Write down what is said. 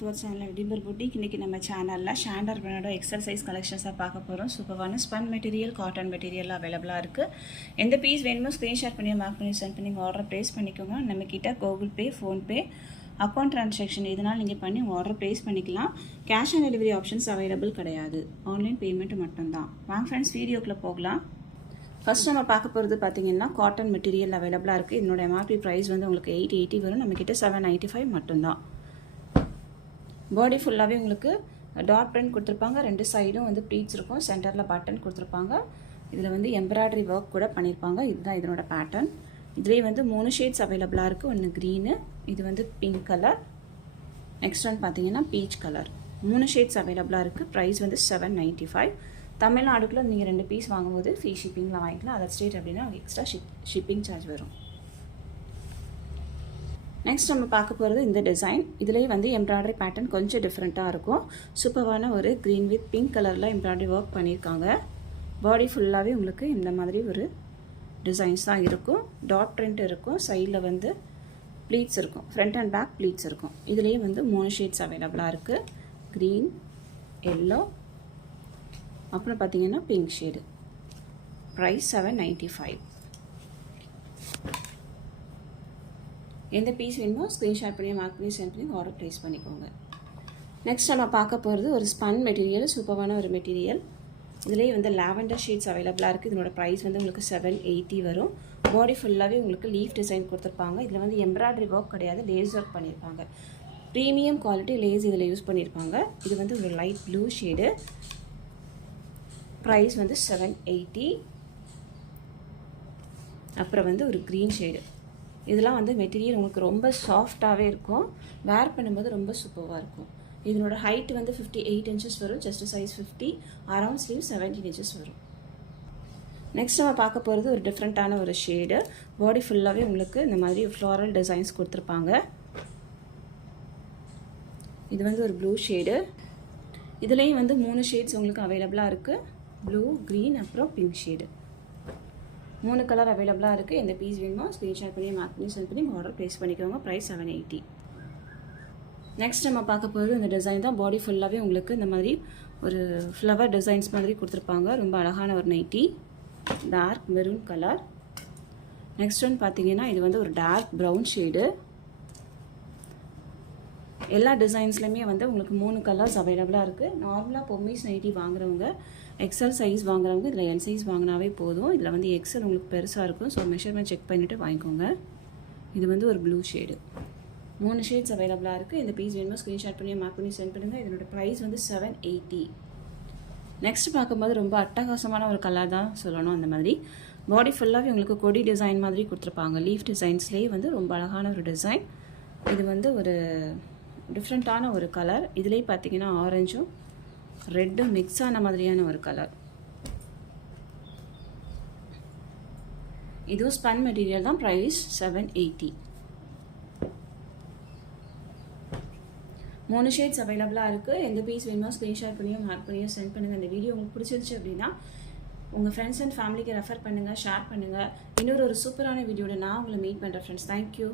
To our channel timber boutique. இன்றைக்கி நம்ம சேனலில் ஷாண்டர் பிராண்டோட எக்ஸல் சைஸ் கலெக்ஷன்ஸாக பார்க்க போகிறோம். சூப்பரான ஸ்பன் மெட்டீரியல், காட்டன் மெட்டீரியல் அவைலபிளாக இருக்குது. எந்த பீஸ் வேணுமோ ஸ்க்ரீன்ஷாட் பண்ணி மார்க் பண்ணி சென்ட் பண்ணி ஆர்டர் ப்ளேஸ் பண்ணிக்கோங்க. நம்மக்கிட்ட Google Pay, PhonePe, account transaction இதனால் நீங்கள் பண்ணி ஆர்டர் ப்ளேஸ் பண்ணிக்கலாம். Cash on delivery options available கிடையாது, ஆன்லைன் பேமெண்ட் மட்டும்தான். வாங்க ஃப்ரெண்ட்ஸ், வீடியோக்குள்ளே போகலாம். ஃபர்ஸ்ட் நம்ம பார்க்க போகிறது பார்த்தீங்கன்னா காட்டன் மெட்டீரியல் அவைலபிளாக இருக்குது. இதனோட எம்ஆர்பி ப்ரைஸ் வந்து உங்களுக்கு 880 வரும். நம்மக்கிட்ட 795 மட்டும்தான். பாடி ஃபுல்லாகவே உங்களுக்கு டாட் பிரிண்ட் கொடுத்துருப்பாங்க. ரெண்டு சைடும் வந்து ப்ளீட்ஸ் இருக்கும். சென்டரில் பட்டன் கொடுத்துருப்பாங்க. இதில் வந்து எம்ப்ராய்டரி ஒர்க் கூட பண்ணியிருப்பாங்க. இதுதான் இதனோட பேட்டர்ன். இதுலேயே வந்து 3 ஷேட்ஸ் அவைலபிளாக இருக்குது. ஒன்று க்ரீனு, இது வந்து பிங்க் கலர், நெக்ஸ்ட் ஒன் பார்த்தீங்கன்னா பீச் கலர். 3 ஷேட்ஸ் அவைலபிளாக இருக்குது. ப்ரைஸ் வந்து 795. தமிழ்நாடுக்குள்ளே நீங்கள் 2 பீஸ் வாங்கும்போது ஃப்ரீ ஷிப்பிங்கில் வாங்கிக்கலாம். அதர் ஸ்டேட் அப்படின்னா எக்ஸ்ட்ரா ஷிப்பிங் சார்ஜ் வரும். நெக்ஸ்ட் நம்ம பார்க்க போகிறது இந்த டிசைன். இதுலேயே வந்து எம்ப்ராய்டரி பேட்டர்ன் கொஞ்சம் டிஃப்ரெண்ட்டாக இருக்கும். சூப்பரான ஒரு க்ரீன் வித் பிங்க் கலரில் எம்ப்ராய்டரி ஒர்க் பண்ணியிருக்காங்க. பாடி ஃபுல்லாகவே உங்களுக்கு இந்த மாதிரி ஒரு டிசைன்ஸ் தான் இருக்கும். டாட் பிரிண்ட் இருக்கும். சைடில் வந்து ப்ளீட்ஸ் இருக்கும். ஃப்ரண்ட் அண்ட் பேக் ப்ளீட்ஸ் இருக்கும். இதுலேயே வந்து 3 ஷேட்ஸ் அவைலபிளாக இருக்குது. க்ரீன், எல்லோ, அப்புறம் பார்த்தீங்கன்னா பிங்க் ஷேடு. ப்ரைஸ் 795. எந்த பீஸ் வேணுமோ ஸ்க்ரீன்ஷாட் பண்ணி மார்க் பண்ணி சென்ட் பண்ணி ஆர்டர் ப்ளேஸ் பண்ணிக்கோங்க. நெக்ஸ்ட் நம்ம பார்க்க போகிறது ஒரு ஸ்பன் மெட்டீரியல். சூப்பரான ஒரு மெட்டீரியல். இதுலேயே வந்து லாவெண்டர் ஷீட்ஸ் அவைலபிளாக இருக்குது. இதனோட ப்ரைஸ் வந்து உங்களுக்கு 780 வரும். பாடி ஃபுல்லாகவே உங்களுக்கு லீஃப் டிசைன் கொடுத்துருப்பாங்க. இதில் வந்து எம்ப்ராய்டரி ஒர்க் கிடையாது, லேஸ் ஒர்க் பண்ணியிருப்பாங்க. ப்ரீமியம் குவாலிட்டி லேஸ் இதில் யூஸ் பண்ணியிருப்பாங்க. இது வந்து ஒரு லைட் ப்ளூ ஷேடு. ப்ரைஸ் வந்து 780. அப்புறம் வந்து ஒரு க்ரீன் ஷேடு. இதெல்லாம் வந்து மெட்டீரியல் உங்களுக்கு ரொம்ப சாஃப்டாகவே இருக்கும். வேர் பண்ணும்போது ரொம்ப சூப்பராக இருக்கும். இதனோட ஹைட் வந்து 58 inches வரும். Chest size 50, around sleeve 17 inches வரும். நெக்ஸ்ட் நம்ம பார்க்க போகிறது ஒரு டிஃப்ரெண்ட்டான ஒரு ஷேடு. பாடி ஃபுல்லாகவே உங்களுக்கு இந்த மாதிரி ஃப்ளாரல் டிசைன்ஸ் கொடுத்துருப்பாங்க. இது வந்து ஒரு ப்ளூ ஷேடு. இதுலேயும் வந்து 3 ஷேட்ஸ் உங்களுக்கு அவைலபிளாக இருக்குது. ப்ளூ, க்ரீன், அப்புறம் பிங்க் ஷேடு. 3 கலர் அவைலபிளாக இருக்குது. எந்த பீஸ் வேணுமோ ஸ்க்ரீன்ஷாட் பண்ணி மார்க் பண்ணி சென்ட் பண்ணி ஆர்டர் ப்ளேஸ் பண்ணிக்கோங்க. ப்ரைஸ் 780. நெக்ஸ்ட் நம்ம பார்க்க போகிறது இந்த டிசைன் தான். பாடி ஃபுல்லாகவே உங்களுக்கு இந்த மாதிரி ஒரு ஃப்ளவர் டிசைன்ஸ் மாதிரி கொடுத்துருப்பாங்க. ரொம்ப அழகான ஒரு nighty. Dark maroon colour. Next one பார்த்தீங்கன்னா இது வந்து ஒரு டார்க் ப்ரௌன் ஷேடு. எல்லா டிசைன்ஸ்லையுமே வந்து உங்களுக்கு 3 கலர்ஸ் அவைலபிளாக இருக்குது. நார்மலாக பொம்மிஸ் நைட்டி வாங்குறவங்க, எக்ஸல் சைஸ் வாங்குறவங்க இதில் எல் சைஸ் வாங்கினாவே போதும். இதில் வந்து எக்ஸல் உங்களுக்கு பெருசாக இருக்கும். ஸோ மெஷர்மெண்ட் செக் பண்ணிவிட்டு வாங்கிக்கோங்க. இது வந்து ஒரு ப்ளூ ஷேடு. 3 ஷேட்ஸ் அவைலபிளாக இருக்குது. இந்த பீஸ் வேணுமோ ஸ்க்ரீன்ஷாட் பண்ணி மார்க் பண்ணி சென்ட் பண்ணுங்கள். இதனோட ப்ரைஸ் வந்து 780. நெக்ஸ்ட் பார்க்கும்போது ரொம்ப அட்டகாசமான ஒரு கலர் தான் சொல்லணும். அந்த மாதிரி பாடி ஃபுல்லாகவே உங்களுக்கு கொடி டிசைன் மாதிரி கொடுத்துருப்பாங்க. லீஃப் டிசைன்ஸ்லேயே வந்து ரொம்ப அழகான ஒரு டிசைன். இது வந்து ஒரு டிஃப்ரெண்ட்டான ஒரு கலர். இதுலேயே பார்த்தீங்கன்னா ஆரஞ்சும் ரெட்டும் மிக்ஸ் ஆன மாதிரியான ஒரு கலர். இதுவும் ஸ்பன் மெட்டீரியல் தான். ப்ரைஸ் 780. 3 ஷேட்ஸ் அவைலபிளாக இருக்குது. எந்த பீஸ் வேணுமோ ஸ்க்ரீன்ஷாட் பண்ணியும் மார்க் பண்ணியும் சென்ட் பண்ணுங்கள். இந்த வீடியோ உங்களுக்கு பிடிச்சிருச்சு அப்படின்னா உங்கள் ஃப்ரெண்ட்ஸ் அண்ட் ஃபேமிலிக்கு ரெஃபர் பண்ணுங்கள், ஷேர் பண்ணுங்கள். இன்னொரு சூப்பரான வீடியோட நான் உங்களை மீட் பண்ணுறேன் ஃப்ரெண்ட்ஸ். தேங்க்யூ.